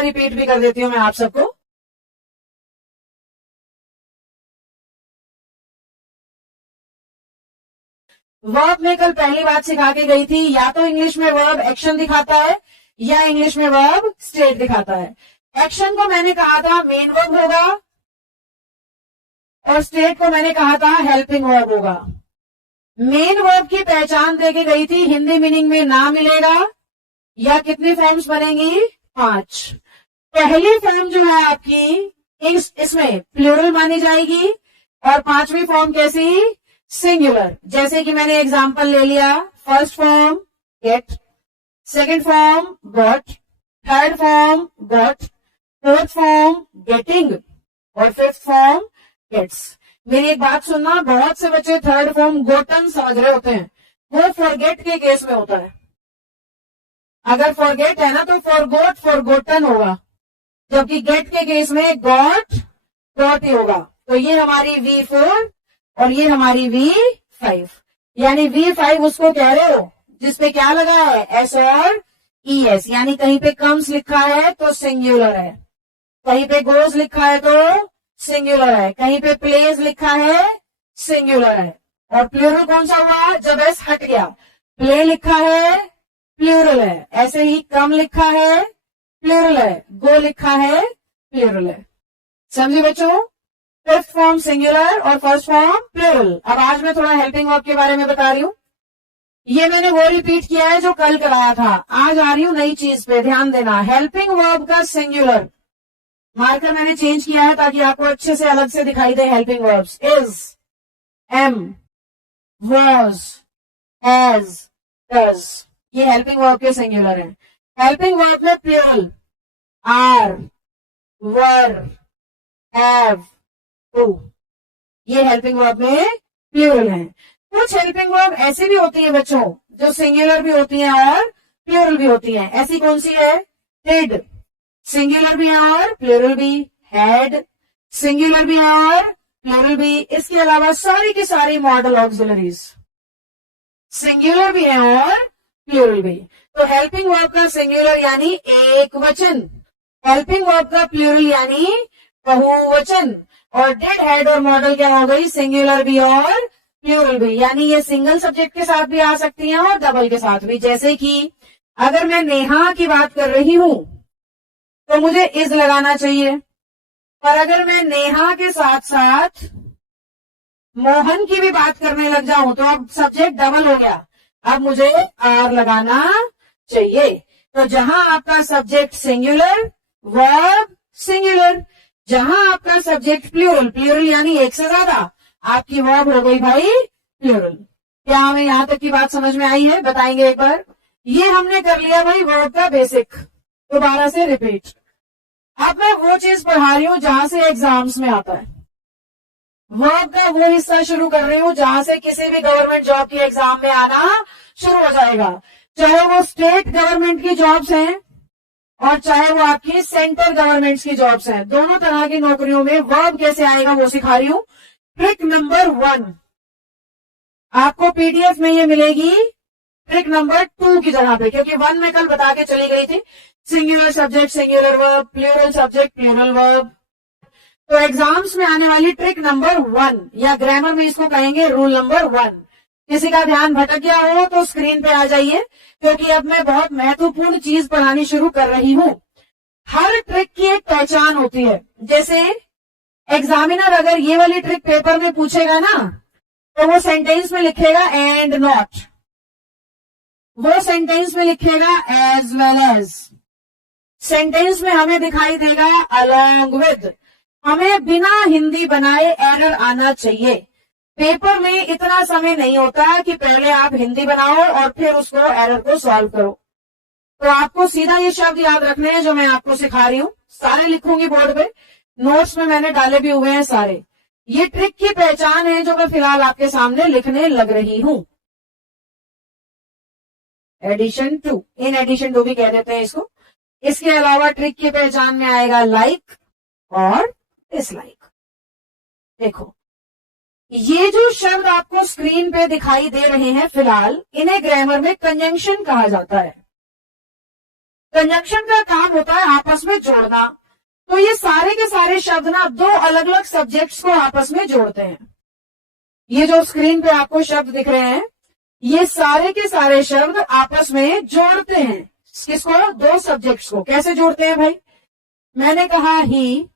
Repeat भी कर देती हूं मैं आप सबको। वर्ब में कल पहली बात सिखा के गई थी, या तो इंग्लिश में वर्ब एक्शन दिखाता है या इंग्लिश में वर्ब स्टेट दिखाता है। एक्शन को मैंने कहा था मेन वर्ब होगा और स्टेट को मैंने कहा था हेल्पिंग वर्ब होगा। मेन वर्ब की पहचान देके गई थी, हिंदी मीनिंग में ना मिलेगा या कितनी फॉर्म्स बनेंगी, 5। पहली फॉर्म जो है आपकी इसमें प्लूरल मानी जाएगी और 5वीं फॉर्म कैसी, सिंगुलर। जैसे कि मैंने एग्जांपल ले लिया, first form get, second form got, third form got, fourth form getting और फिफ्थ फॉर्म गेट्स। मेरी एक बात सुनना, बहुत से बच्चे थर्ड फॉर्म गोटन समझ रहे होते हैं, वो फॉरगेट के केस में होता है। अगर फॉरगेट है ना तो फॉरगोट फॉरगोटन होगा, जबकि गेट के केस में गॉट गॉट ही होगा। तो ये हमारी V4 और ये हमारी V5, यानी V5 उसको कह रहे हो जिसपे क्या लगा है, S और ES, यानी कहीं पे कम्स लिखा है तो सिंगुलर है, कहीं पे गोज लिखा है तो सिंगुलर है, कहीं पे प्लेज लिखा है सिंगुलर है। और प्लूरल कौन सा हुआ, जब एस हट गया, प्ले लिखा है प्लूरल है, ऐसे ही कम लिखा है प्लूरल है, गो लिखा है प्लूरल है। समझे बच्चों, फिफ्थ फॉर्म सिंगुलर और फर्स्ट फॉर्म प्लूरल। अब आज मैं थोड़ा हेल्पिंग वर्ब के बारे में बता रही हूं। ये मैंने वो रिपीट किया है जो कल कराया था, आज आ रही हूं नई चीज पे, ध्यान देना। हेल्पिंग वर्ब का सिंगुलर मार्कर मैंने चेंज किया है ताकि आपको अच्छे से अलग से दिखाई दे। Helping verbs is, am, was, has, does, ये हेल्पिंग वर्ब के सिंगुलर हैं। हेल्पिंग वर्ब में plural are, were, have, do, ये हेल्पिंग वर्ब में प्लूरल है। कुछ हेल्पिंग वर्ब ऐसी भी होती है बच्चों जो सिंगुलर भी होती हैं और प्लूरल भी होती हैं। ऐसी कौन सी है, डिड, सिंगुलर भी है और प्लूरल भी, हैड, सिंगुलर भी है और प्लूरल भी। इसके अलावा सारी की सारी मॉडल ऑक्सिलरीज सिंगुलर भी है और प्लूरल भी। तो हेल्पिंग वर्ब का सिंगुलर यानी एक वचन, हेल्पिंग वर्ब का प्लूरल यानी बहुवचन। और डेड, हेड और मॉडल क्या हो गई, सिंगुलर भी और प्लूरल भी, यानी ये सिंगल सब्जेक्ट के साथ भी आ सकती हैं और डबल के साथ भी। जैसे कि अगर मैं नेहा की बात कर रही हूं तो मुझे इज लगाना चाहिए, पर अगर मैं नेहा के साथ साथ मोहन की भी बात करने लग जाऊं तो अब सब्जेक्ट डबल हो गया, अब मुझे आर लगाना चाहिए। तो जहां आपका सब्जेक्ट सिंगुलर, वर्ब सिंगुलर, जहां आपका सब्जेक्ट प्लूरल, प्लूरल यानी एक से ज्यादा, आपकी वर्ब हो गई भाई प्लूरल। क्या हमें यहां तक की बात समझ में आई है, बताएंगे एक बार। ये हमने कर लिया भाई वर्ब का बेसिक, दोबारा से रिपीट। अब मैं वो चीज पढ़ा रही हूं जहां से एग्जाम्स में आता है, वर्ब का वो हिस्सा शुरू कर रही हूं जहां से किसी भी गवर्नमेंट जॉब की एग्जाम में आना शुरू हो जाएगा, चाहे वो स्टेट गवर्नमेंट की जॉब्स हैं और चाहे वो आपकी सेंट्रल गवर्नमेंट की जॉब्स हैं। दोनों तरह की नौकरियों में वर्ब कैसे आएगा वो सिखा रही हूं। ट्रिक नंबर 1 आपको पीडीएफ में ये मिलेगी ट्रिक नंबर 2 की जगह पे, क्योंकि 1 में कल बता के चली गई थी singular subject singular verb, plural subject plural verb. तो एग्जाम्स में आने वाली ट्रिक नंबर 1 या ग्रामर में इसको कहेंगे रूल नंबर 1। किसी का ध्यान भटक गया हो तो स्क्रीन पे आ जाइए, क्योंकि अब मैं बहुत महत्वपूर्ण चीज पढ़ानी शुरू कर रही हूं। हर ट्रिक की एक पहचान होती है। जैसे एग्जामिनर अगर ये वाली ट्रिक पेपर में पूछेगा ना तो वो सेंटेंस में लिखेगा एंड नॉट, वो सेंटेंस में लिखेगा एज वेल एज, सेंटेंस में हमें दिखाई देगा अलोंग विद। हमें बिना हिंदी बनाए एरर आना चाहिए। पेपर में इतना समय नहीं होता कि पहले आप हिंदी बनाओ और फिर उसको एरर को सॉल्व करो। तो आपको सीधा ये शब्द याद रखने हैं जो मैं आपको सिखा रही हूं, सारे लिखूंगी बोर्ड पे, नोट्स में मैंने डाले भी हुए हैं सारे। ये ट्रिक की पहचान है जो मैं फिलहाल आपके सामने लिखने लग रही हूं। एडिशन 2, इन एडिशन 2 भी कह देते हैं इसको। इसके अलावा ट्रिक की पहचान में आएगा लाइक और डिसलाइक। देखो ये जो शब्द आपको स्क्रीन पे दिखाई दे रहे हैं फिलहाल, इन्हें ग्रामर में कंजंक्शन कहा जाता है। कंजंक्शन का काम होता है आपस में जोड़ना। तो ये सारे के सारे शब्द ना दो अलग अलग सब्जेक्ट्स को आपस में जोड़ते हैं। ये जो स्क्रीन पे आपको शब्द दिख रहे हैं, ये सारे के सारे शब्द आपस में जोड़ते हैं। किसको? दो सब्जेक्ट्स को। कैसे जोड़ते हैं भाई? मैंने कहा he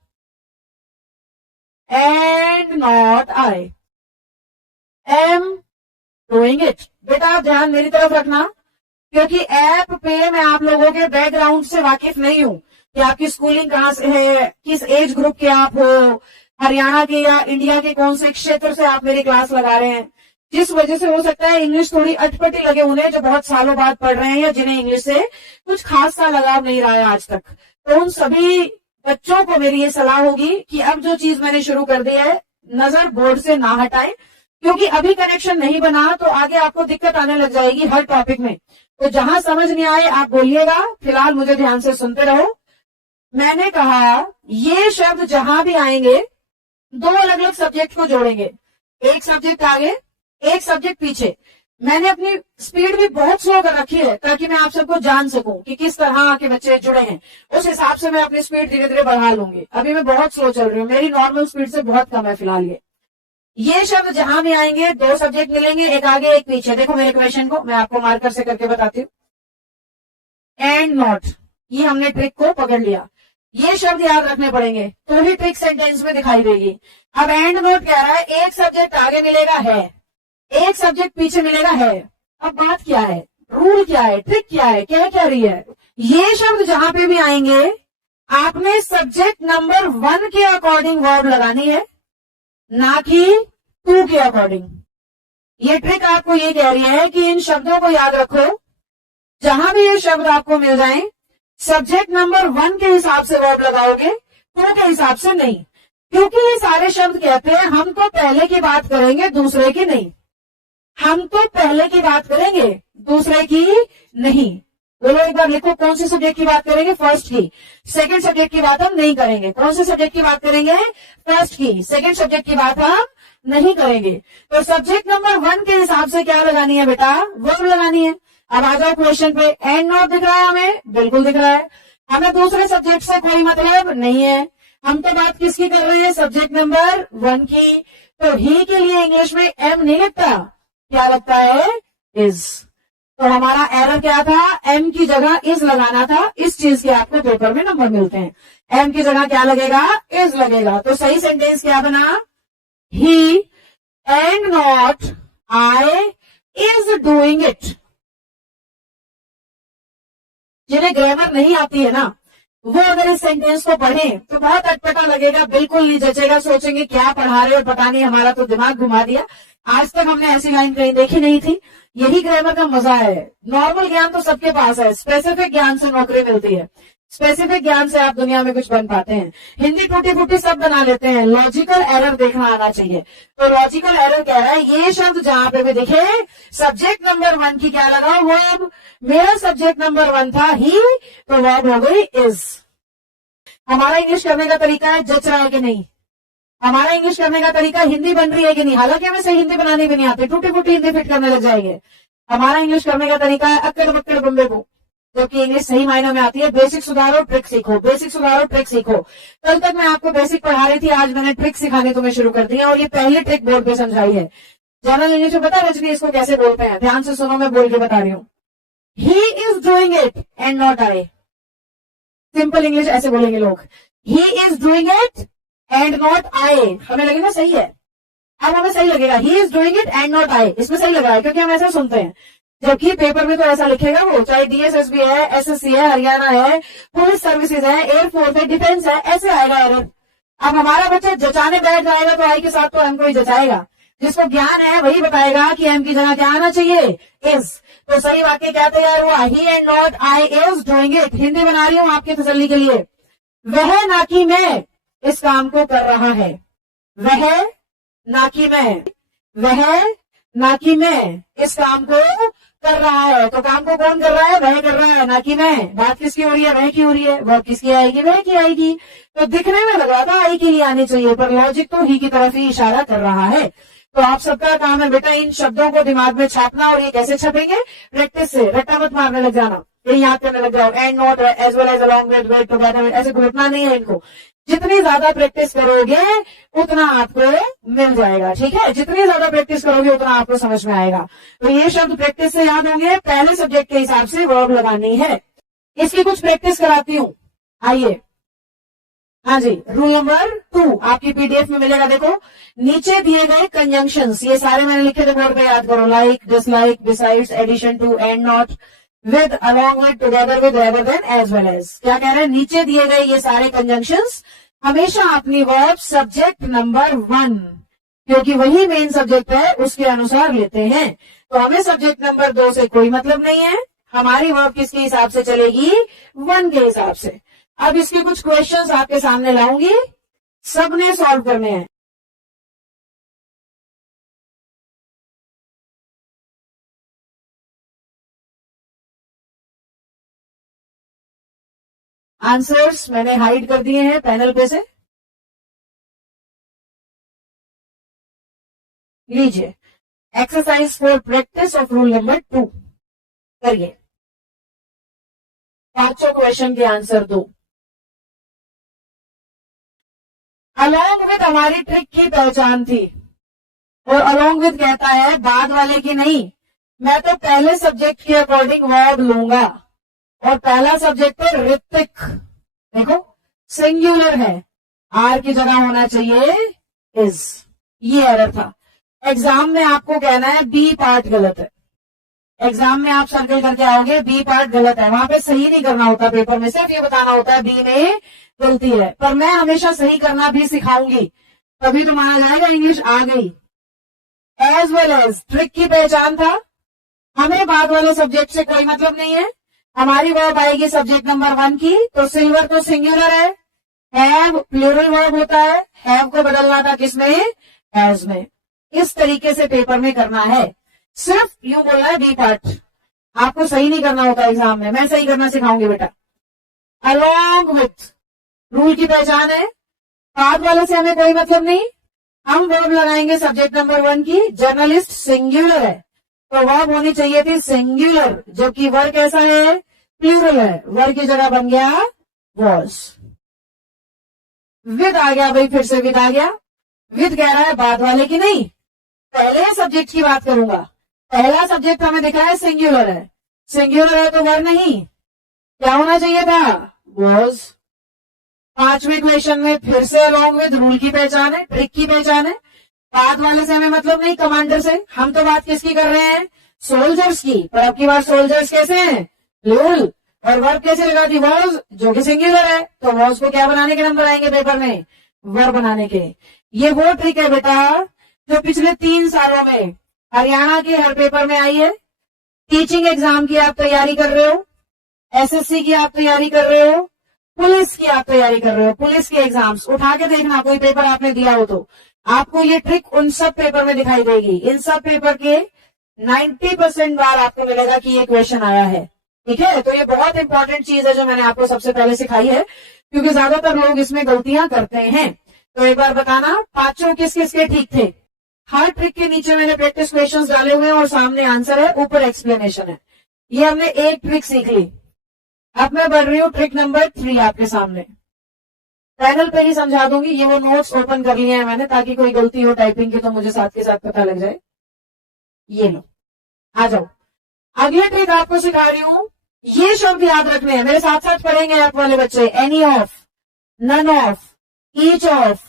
and not I am doing it. बेटा आप ध्यान मेरी तरफ रखना, क्योंकि ऐप पे मैं आप लोगों के बैकग्राउंड से वाकिफ नहीं हूं कि आपकी स्कूलिंग कहां से है, किस एज ग्रुप के आप हो, हरियाणा के या इंडिया के कौन से क्षेत्र से आप मेरी क्लास लगा रहे हैं। जिस वजह से हो सकता है इंग्लिश थोड़ी अटपटी लगे उन्हें जो बहुत सालों बाद पढ़ रहे हैं या जिन्हें इंग्लिश से कुछ खास सा लगाव नहीं रहा है आज तक। तो उन सभी बच्चों को मेरी ये सलाह होगी कि अब जो चीज मैंने शुरू कर दी है नजर बोर्ड से ना हटाएं, क्योंकि अभी कनेक्शन नहीं बना तो आगे आपको दिक्कत आने लग जाएगी हर टॉपिक में। तो जहां समझ नहीं आए आप बोलिएगा, फिलहाल मुझे ध्यान से सुनते रहो। मैंने कहा ये शब्द जहां भी आएंगे दो अलग अलग सब्जेक्ट को जोड़ेंगे, एक सब्जेक्ट आगे एक सब्जेक्ट पीछे। मैंने अपनी स्पीड भी बहुत स्लो कर रखी है ताकि मैं आप सबको जान सकूं कि किस तरह के बच्चे जुड़े हैं। उस हिसाब से मैं अपनी स्पीड धीरे धीरे बढ़ा लूंगी। अभी मैं बहुत स्लो चल रही हूँ, मेरी नॉर्मल स्पीड से बहुत कम है फिलहाल। ये शब्द जहां भी आएंगे दो सब्जेक्ट मिलेंगे, एक आगे एक पीछे। देखो मेरे क्वेश्चन को मैं आपको मार्कर से करके बताती हूँ। एंड नॉट, ये हमने ट्रिक को पकड़ लिया। ये शब्द याद रखने पड़ेंगे तो ही ट्रिक सेंटेंस में दिखाई देगी। अब एंड नॉट कह रहा है एक सब्जेक्ट आगे मिलेगा है, एक सब्जेक्ट पीछे मिलेगा है। अब बात क्या है, रूल क्या है, ट्रिक क्या है, क्या क्या रही है? ये शब्द जहां पे भी आएंगे आपने सब्जेक्ट नंबर 1 के अकॉर्डिंग वर्ब लगानी है, ना कि 2 के अकॉर्डिंग। ये ट्रिक आपको ये कह रही है कि इन शब्दों को याद रखो, जहां भी ये शब्द आपको मिल जाएं सब्जेक्ट नंबर 1 के हिसाब से वर्ब लगाओगे, 2 के हिसाब से नहीं। क्योंकि ये सारे शब्द कहते हैं हम तो पहले की बात करेंगे दूसरे की नहीं, हम तो पहले की बात करेंगे दूसरे की नहीं। बोलो एक बार, लिखो कौन से सब्जेक्ट की बात करेंगे? फर्स्ट की। सेकंड सब्जेक्ट की बात हम नहीं करेंगे। कौन से सब्जेक्ट की बात करेंगे? फर्स्ट की। सेकंड सब्जेक्ट की बात हम नहीं करेंगे। तो सब्जेक्ट नंबर 1 के हिसाब से क्या लगानी है बेटा? वर्ब लगानी है। अब आ जाओ क्वेश्चन पे। एंड नॉट दिख रहा है हमें? बिल्कुल दिख रहा है। हमें दूसरे सब्जेक्ट से कोई मतलब नहीं है, हम तो बात किसकी कर रहे हैं? सब्जेक्ट नंबर 1 की। तो ही के लिए इंग्लिश में एम नहीं लगता, क्या लगता है? इज। तो हमारा एरर क्या था? एम की जगह इज लगाना था। इस चीज के आपको पेपर में नंबर मिलते हैं। एम की जगह क्या लगेगा? इज लगेगा। तो सही सेंटेंस क्या बना? He and not I is doing it. जिन्हें ग्रामर नहीं आती है ना, वो अगर इस सेंटेंस को पढ़ें तो बहुत अटपटा लगेगा, बिल्कुल नहीं जचेगा। सोचेंगे क्या पढ़ा रहे हो, पता नहीं हमारा तो दिमाग घुमा दिया। आज तक हमने ऐसी लाइन कहीं देखी नहीं थी। यही ग्रामर का मजा है। नॉर्मल ज्ञान तो सबके पास है, स्पेसिफिक ज्ञान से नौकरी मिलती है, स्पेसिफिक ज्ञान से आप दुनिया में कुछ बन पाते हैं। हिंदी टूटी फूटी सब बना लेते हैं, लॉजिकल एरर देखना आना चाहिए। तो लॉजिकल एरर कह रहा है ये शब्द जहां पे भी दिखे सब्जेक्ट नंबर 1 की क्या लगाओ? वर्ब। मेरा सब्जेक्ट नंबर 1 था ही, तो वर्ब हो गई इज। हमारा इंग्लिश करने का तरीका है जच रहा है कि नहीं, हमारा इंग्लिश करने का तरीका हिंदी बन रही है कि नहीं। हालांकि हमें सही हिंदी बनानी भी नहीं आती, टूटी फूटी हिंदी फिट करने लग जाएंगे। हमारा इंग्लिश करने का तरीका है अक्कड़ बक्कड़ बम्बे को, जबकि इंग्लिश सही मायनों में आती है। बेसिक सुधारो, ट्रिक सीखो, बेसिक सुधारो, ट्रिक सीखो। कल तक मैं आपको बेसिक पढ़ा रही थी, आज मैंने ट्रिक सिखानी तुम्हें शुरू कर दी है, और ये पहली ट्रिक बोर्ड पे समझाई है। जनरल इंग्लिश में पता रजनी इसको कैसे बोलते हैं? ध्यान से सुनो, मैं बोल के बता रही हूँ। He is doing it and not I. Simple English ऐसे बोलेंगे लोग, he is doing it and not I. हमें लगेगा सही है, अब हमें सही लगेगा he is doing it and not I. इसमें सही लग रहा है क्योंकि हम ऐसा सुनते हैं, जबकि पेपर में तो ऐसा लिखेगा वो, चाहे डीएसएसबी है, एसएससी है, हरियाणा है, पुलिस सर्विसेज है, एयरफोर्स है, डिफेंस है, ऐसे आएगा एरर। अब हमारा बच्चा जचाने बैठ जाएगा तो आई के साथ तो एम को ही जचाएगा। जिसको ज्ञान है वही बताएगा कि एम की जगह क्या आना चाहिए? इज। तो सही वाक्य क्या तैयार हुआ? He and not I is doing it. Hindi बना रही हूं आपकी तसल्ली के लिए। वह ना कि मैं इस काम को कर रहा है, वह ना कि मैं, वह ना कि मैं इस काम को कर रहा है। तो काम को कौन कर रहा है? वह कर रहा है, ना कि मैं। बात किसकी हो रही है? वह की हो रही है। वह किसकी आएगी? वह की आएगी। तो दिखने में लग रहा था आई के लिए आनी चाहिए, पर लॉजिक तो ही की तरफ ही इशारा कर रहा है। तो आप सबका काम है बेटा इन शब्दों को दिमाग में छापना, और ये कैसे छपेंगे? प्रैक्टिस से। रट्टा मत मारने लग जाना। ये याद करने लग जाओ, and not as well as along with together, ऐसे घोटना नहीं है इनको। जितनी ज्यादा प्रैक्टिस करोगे उतना आपको मिल जाएगा, ठीक है। जितनी ज्यादा प्रैक्टिस करोगे उतना आपको समझ में आएगा। तो ये शब्द प्रैक्टिस से याद होंगे, पहले सब्जेक्ट के हिसाब से वर्ब लगानी है। इसकी कुछ प्रैक्टिस कराती हूं, आइए। हाँ जी, रूल नंबर 2 आपकी पीडीएफ में मिलेगा। देखो नीचे दिए गए कंजंक्शंस, ये सारे मैंने लिखे थे बोर्ड पे, याद करो। Like, dislike, besides, addition to, and not, with, along with, together with, rather than, as well as. क्या कह रहे हैं, नीचे दिए गए ये सारे कंजंक्शंस हमेशा अपनी वर्ब सब्जेक्ट नंबर 1, क्योंकि वही मेन सब्जेक्ट है, उसके अनुसार लेते हैं। तो हमें सब्जेक्ट नंबर 2 से कोई मतलब नहीं है, हमारी वर्ब किसके हिसाब से चलेगी, 1 के हिसाब से। अब इसके कुछ क्वेश्चंस आपके सामने लाऊंगी, सबने सॉल्व करने हैं। आंसर्स मैंने हाइड कर दिए हैं पैनल पे से, लीजिए। Exercise for practice of rule number 2 करिए, 5 क्वेश्चन के आंसर दो। अलॉन्ग विद हमारी ट्रिक की पहचान थी, और अलॉन्ग विद कहता है बाद वाले की नहीं, मैं तो पहले सब्जेक्ट के अकॉर्डिंग वर्ब लूंगा, और पहला सब्जेक्ट है ऋतिक। देखो सिंगुलर है, आर की जगह होना चाहिए इज, ये एरर था। एग्जाम में आपको कहना है बी पार्ट गलत है, एग्जाम में आप सर्कल करके आओगे बी पार्ट गलत है, वहां पे सही नहीं करना होता, पेपर में सिर्फ ये बताना होता है बी में गलती है। पर मैं हमेशा सही करना भी सिखाऊंगी, तभी तुम्हारा जाएगा इंग्लिश आ गई। एज वेल एज ट्रिक की पहचान था, हमें बाद वाले सब्जेक्ट से कोई मतलब नहीं है, हमारी वर्ब आएगी सब्जेक्ट नंबर 1 की। तो सिल्वर तो सिंगुलर है, हैव प्लूरल वर्ब होता है, हैव को बदलना था किसमें, हैज में। इस तरीके से पेपर में करना है, सिर्फ यूं बोलना है बी पार्ट, आपको सही नहीं करना होता एग्जाम में, मैं सही करना सिखाऊंगी बेटा। अलॉन्ग विथ रूल की पहचान है, बाद वाले से हमें कोई मतलब नहीं, हम वर्ब लगाएंगे सब्जेक्ट नंबर 1 की। जर्नलिस्ट सिंगुलर है, तो वर्ब होनी चाहिए थी सिंगुलर, जबकि वर्ब कैसा है, प्लूरल है, वर्ब की जगह बन गया वॉज। विद आ गया भाई, फिर से विद आ गया। विद कह रहा है बाद वाले की नहीं, पहले सब्जेक्ट की बात करूंगा। पहला सब्जेक्ट हमें दिखा है सिंगुलर है, सिंगुलर है तो वर्ब नहीं, क्या होना चाहिए था, वॉज। 5वें क्वेश्चन में फिर से अलॉन्ग विद रूल की पहचान है, ट्रिक की पहचान है। बाद वाले से हमें मतलब नहीं, कमांडर से। हम तो बात किसकी कर रहे हैं, सोल्जर्स की, पर अब की बार सोल्जर्स कैसे हैं, प्लूरल, और वर्ब कैसे लगा दी, वॉज, जो कि सिंगुलर है। तो वॉज को क्या बनाने के नंबर आएंगे पेपर में, वर्ब बनाने के। ये वो ट्रिक है बेटा जो पिछले 3 सालों में हरियाणा के हर पेपर में आई है। टीचिंग एग्जाम की आप तैयारी कर रहे हो, एसएससी की आप तैयारी कर रहे हो, पुलिस की आप तैयारी कर रहे हो, पुलिस के एग्जाम्स उठा के देखना, कोई पेपर आपने दिया हो तो आपको ये ट्रिक उन सब पेपर में दिखाई देगी। इन सब पेपर के 90% बार आपको मिलेगा कि ये क्वेश्चन आया है, ठीक है। तो ये बहुत इंपॉर्टेंट चीज है जो मैंने आपको सबसे पहले सिखाई है, क्योंकि ज्यादातर लोग इसमें गलतियां करते हैं। तो एक बार बताना 5 किस किस के ठीक थे। हर ट्रिक के नीचे मैंने प्रैक्टिस क्वेश्चंस डाले हुए हैं और सामने आंसर है, ऊपर एक्सप्लेनेशन है। ये हमने एक ट्रिक सीख ली। अब मैं बढ़ रही हूँ ट्रिक नंबर 3 आपके सामने, पैनल पे ही समझा दूंगी। ये वो नोट्स ओपन कर लिए हैं मैंने, ताकि कोई गलती हो टाइपिंग की तो मुझे साथ के साथ पता लग जाए। ये लो, आ जाओ। अगले ट्रिक आपको सिखा रही हूं, ये शब्द याद रखने हैं, मेरे साथ साथ पढ़ेंगे आप वाले बच्चे। Any of, none of, each of,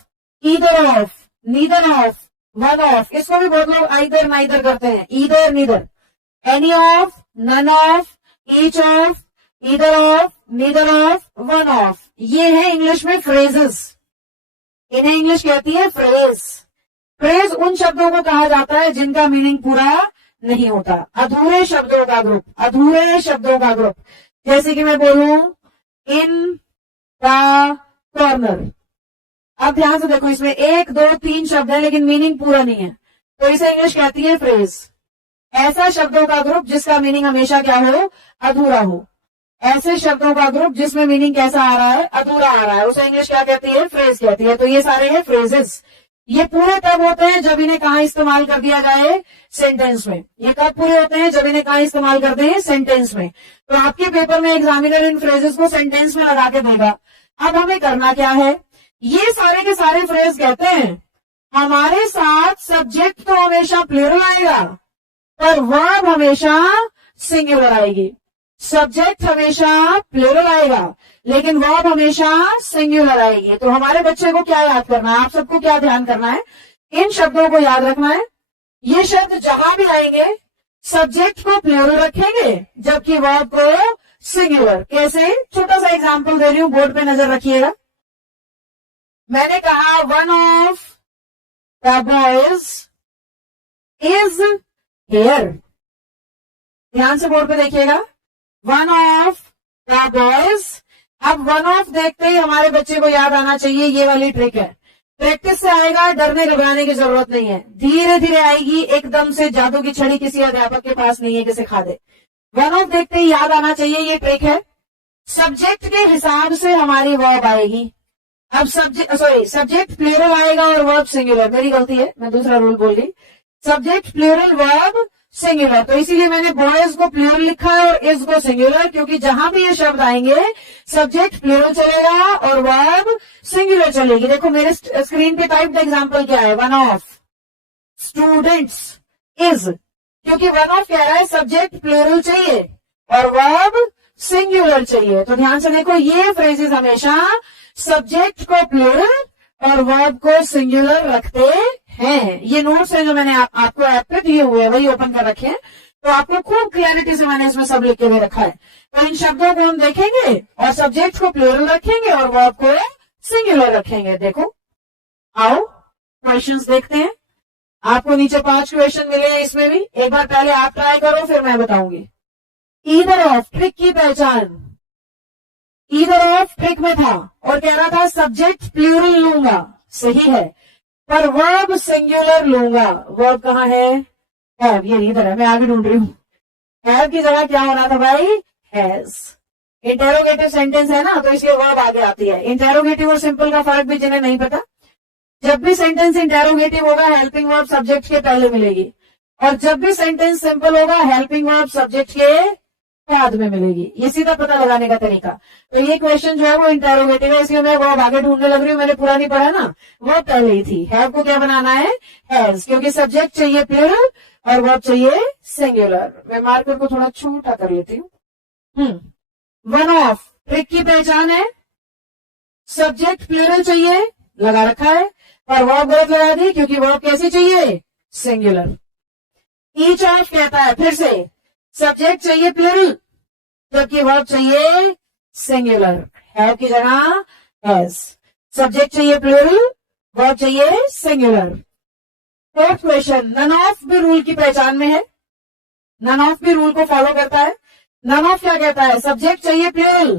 either of, neither of, one of. इसको भी बहुत लोग आइदर नाइदर करते हैं, either neither. Any of, none of, each of, either of, neither of, one of. ये है इंग्लिश में फ्रेजेस, इन्हें इंग्लिश कहती है फ्रेज। फ्रेज उन शब्दों को कहा जाता है जिनका मीनिंग पूरा नहीं होता, अधूरे शब्दों का ग्रुप, अधूरे शब्दों का ग्रुप। जैसे कि मैं बोलूं इन द कॉर्नर, अब ध्यान से देखो, इसमें 1 2 3 शब्द है लेकिन मीनिंग पूरा नहीं है, तो इसे इंग्लिश कहती है फ्रेज। ऐसा शब्दों का ग्रुप जिसका मीनिंग हमेशा क्या हो, अधूरा हो। ऐसे शब्दों का ग्रुप जिसमें मीनिंग कैसा आ रहा है, अधूरा आ रहा है, उसे इंग्लिश क्या कहती है, फ्रेज कहती है। तो ये सारे हैं फ्रेजेस। ये पूरे तब होते हैं जब इन्हें कहां इस्तेमाल कर दिया जाए, सेंटेंस में। ये कब पूरे होते हैं, जब इन्हें कहां इस्तेमाल करते हैं, सेंटेंस में। तो आपके पेपर में एग्जामिनर इन फ्रेजेस को सेंटेंस में लगा के देगा। अब हमें करना क्या है, ये सारे के सारे फ्रेज कहते हैं हमारे साथ सब्जेक्ट तो हमेशा प्लूरल आएगा पर वर्ब हमेशा सिंगुलर आएगी। सब्जेक्ट हमेशा प्लूरल आएगा लेकिन वर्ब हमेशा सिंगुलर आएगी। तो हमारे बच्चे को क्या याद करना है, आप सबको क्या ध्यान करना है, इन शब्दों को याद रखना है। ये शब्द जहां भी आएंगे सब्जेक्ट को प्लूरल रखेंगे जबकि वर्ब को सिंगुलर। कैसे, छोटा सा एग्जांपल दे रही हूं, बोर्ड पे नजर रखिएगा। मैंने कहा one of the boys is here. ध्यान से बोर्ड पे देखिएगा, वन ऑफ द बॉयज। अब वन ऑफ देखते ही हमारे बच्चे को याद आना चाहिए, ये वाली ट्रिक है। प्रैक्टिस से आएगा, डरने घबराने की जरूरत नहीं है, धीरे धीरे आएगी, एकदम से जादू की छड़ी किसी अध्यापक के पास नहीं है कि सिखा दे। वन ऑफ देखते ही याद आना चाहिए, ये ट्रिक है। सब्जेक्ट के हिसाब से हमारी वर्ब आएगी। अब सब्जेक्ट प्लूरल आएगा और वर्ब सिंगुलर। मेरी गलती है, मैं दूसरा रूल बोल गई। Subject plural, verb singular. तो इसीलिए मैंने बॉयज को प्लूरल लिखा है और इज को सिंगुलर, क्योंकि जहां भी ये शब्द आएंगे सब्जेक्ट प्लूरल चलेगा और वर्ब सिंगुलर चलेगी। देखो मेरे स्क्रीन पे टाइप एग्जांपल क्या है, वन ऑफ स्टूडेंट्स इज, क्योंकि वन ऑफ कह रहा है सब्जेक्ट प्लूरल चाहिए और वर्ब सिंगुलर चाहिए। तो ध्यान से देखो, ये फ्रेजेस हमेशा सब्जेक्ट को प्लूरल और वर्ब को सिंगुलर रखते हैं। ये नोट्स है जो मैंने आपको ऐप पे दिए हुए हैं, वही ओपन कर रखे हैं, तो आपको खूब क्लैरिटी से मैंने इसमें सब लिख के भी रखा है। तो इन शब्दों को हम देखेंगे और सब्जेक्ट को प्लूरल रखेंगे और वर्ब को सिंगुलर रखेंगे। देखो, आओ क्वेश्चंस देखते हैं। आपको नीचे 5 क्वेश्चन मिले हैं, इसमें भी एक बार पहले आप ट्राई करो फिर मैं बताऊंगी। ईदर ऑफ, ट्रिक की पहचान। ईदर ऑफ ट्रिक में था और कह रहा था सब्जेक्ट प्लूरल लूंगा, सही है, पर वर्ब सिंगुलर लूंगा। वर्ब कहाँ है, हैव, ये इधर है, मैं आगे ढूंढ रही हूँ। हैव की जगह क्या होना था भाई, हैज। इंटेरोगेटिव सेंटेंस है ना, तो इसलिए वर्ब आगे आती है। इंटेरोगेटिव और सिंपल का फर्क भी जिन्हें नहीं पता, जब भी सेंटेंस इंटेरोगेटिव होगा हेल्पिंग वर्ब सब्जेक्ट के पहले मिलेगी और जब भी सेंटेंस सिंपल होगा हेल्पिंग वर्ब सब्जेक्ट के बाद में मिलेगी। ये सीधा पता लगाने का तरीका। तो ये क्वेश्चन जो है वो इंटेरोगेटिव है, इसलिए मैं वर्ब आगे ढूंढने लग रही हूँ। मैंने पूरा नहीं पढ़ा ना, वो पहले ही थी। हैव को क्या बनाना है, हैज, क्योंकि सब्जेक्ट चाहिए प्लूरल और वर्ब चाहिए सिंगुलर। मैं मार्कर को थोड़ा छोटा कर लेती हूँ। वन ऑफ ट्रिक की पहचान है, सब्जेक्ट प्लूरल चाहिए, लगा रखा है, पर वर्ब गलत लगा दी क्योंकि वर्ब कैसी चाहिए, सिंगुलर। ईच ऑफ कहता है फिर से सब्जेक्ट चाहिए प्लूरल जबकि वर्ब चाहिए सिंगुलर। हैव की जगह हैज, सब्जेक्ट चाहिए प्लूरल, वर्ब चाहिए singular. Fourth question, none of भी रूल की पहचान में है, नन ऑफ भी रूल को फॉलो करता है। नन ऑफ क्या कहता है, सब्जेक्ट चाहिए प्लूरल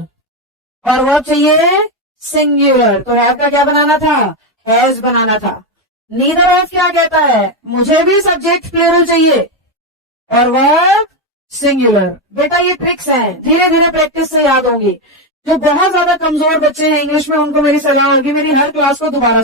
और वर्ब चाहिए सिंगुलर, तो हैव का क्या बनाना था, हैज बनाना था। नीदर ऑफ क्या कहता है, मुझे भी सब्जेक्ट प्लूरल चाहिए और वर्ब सिंगुलर। बेटा ये ट्रिक्स हैं, धीरे धीरे प्रैक्टिस से याद होंगी। जो बहुत ज्यादा कमजोर बच्चे हैं इंग्लिश में, उनको मेरी सलाह होगी मेरी हर क्लास को दोबारा